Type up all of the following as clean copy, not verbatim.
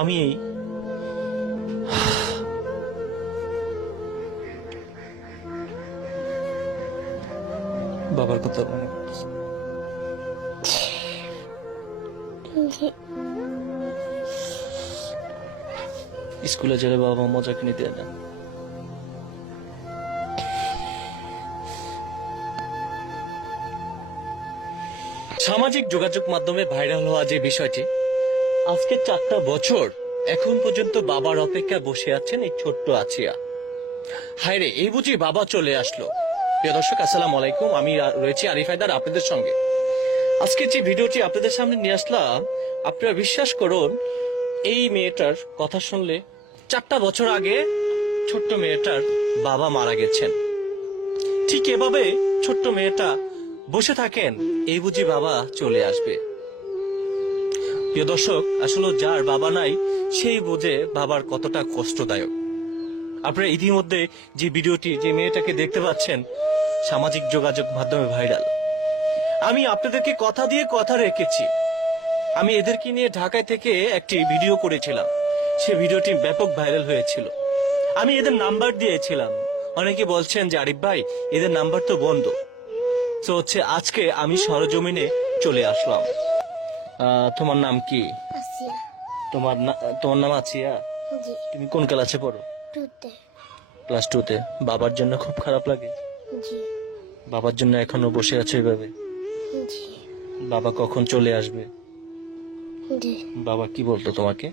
আমি বাবার কথা মনে করতেছি। স্কুলে গেলে বাবা মজা কিনে দেয় না। সামাজিক যোগাযোগ মাধ্যমে ভাইরাল হওয়া যে বিষয়টি, আজকে 4টা বছর এখন পর্যন্ত বাবার অপেক্ষায় বসে আছেন এই ছোট্ট আছিয়া। হায়রে, এই বুঝি বাবা চলে আসলো। প্রিয় দর্শক, আসসালামু আলাইকুম। আমি রয়েছি আরিফ হায়দার আপনাদের সঙ্গে। আজকে যে ভিডিওটি আপনাদের সামনে নিয়ে আসলাম, আপনারা বিশ্বাস করুন, এই মেয়েটার কথা শুনলে 4টা বছর আগে ছোট্ট মেয়েটার বাবা মারা গেছেন। ঠিক এভাবে ছোট্ট মেয়েটা বসে থাকেন, এই বুঝি বাবা চলে আসবে। প্রিয় দর্শক, আসলে যার বাবা নাই সেই বোঝে বাবার কতটা কষ্টদায়ক। আপনারা ইতিমধ্যে যে ভিডিওটি যে মেয়েটাকে দেখতে পাচ্ছেন সামাজিক যোগাযোগ মাধ্যমে ভাইরাল। আমি আপনাদেরকে কথা দিয়ে কথা রেখেছি। আমি এদেরকে নিয়ে ঢাকায় থেকে একটি ভিডিও করেছিলাম, সে ভিডিওটি ব্যাপক ভাইরাল হয়েছিল। আমি এদের নাম্বার দিয়েছিলাম। অনেকে বলছেন যে আরিফ ভাই, এদের নাম্বার তো বন্ধ। তো আজকে আমি সরজমিনে চলে আসলাম। তোমার নাম কি? আসিয়া। তোমার নাম আছিয়া? জি। তুমি কোন ক্লাসে পড়ো? 2তে। ক্লাস 2তে। বাবার জন্য খুব খারাপ লাগে? জি। বাবার জন্য এখনো বসে আছো এভাবে? জি। বাবা কখন চলে আসবে? জি। বাবা কি বলতো তোমাকে?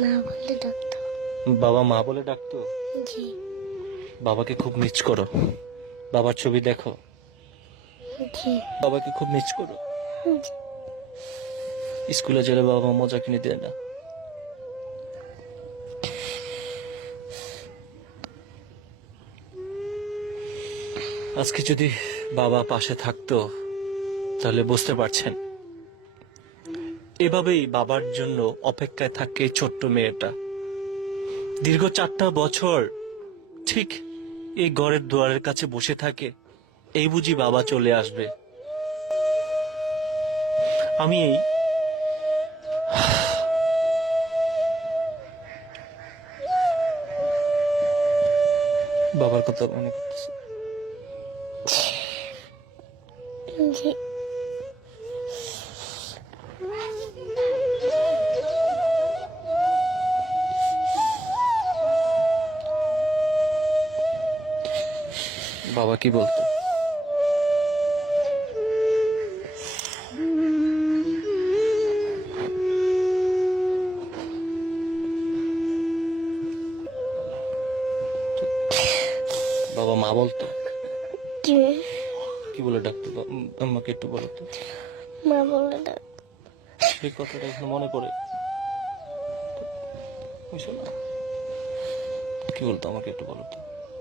মা বলে ডাকতো। বাবা মা বলে ডাকতো? জি। বাবাকে খুব মিস করো? বাবার ছবি দেখো? জি। বাবাকে খুব মিস করো? জি। স্কুলে গেলে বাবা মজা কিনে দেয় না? আজকে যদি বাবা পাশে থাকতো তাহলে বুঝতে পারছেন, এভাবেই বাবার জন্য অপেক্ষায় থাকে ছোট্ট মেয়েটা। দীর্ঘ 4টা বছর ঠিক এই ঘরের দুয়ারের কাছে বসে থাকে, এই বুঝি বাবা চলে আসবে। আমি বাবার কথা মনে করতেছি। জি। বাবা কি বলতো? বাবা মা বলতো? কি? কি বলে ডাকতো? আমাকে একটু বলো তো। মা বলে ডাকতো। সেই কথাটা এখন মনে পড়ে? বুঝছো না? কি বলতো আমাকে একটু বলো তো।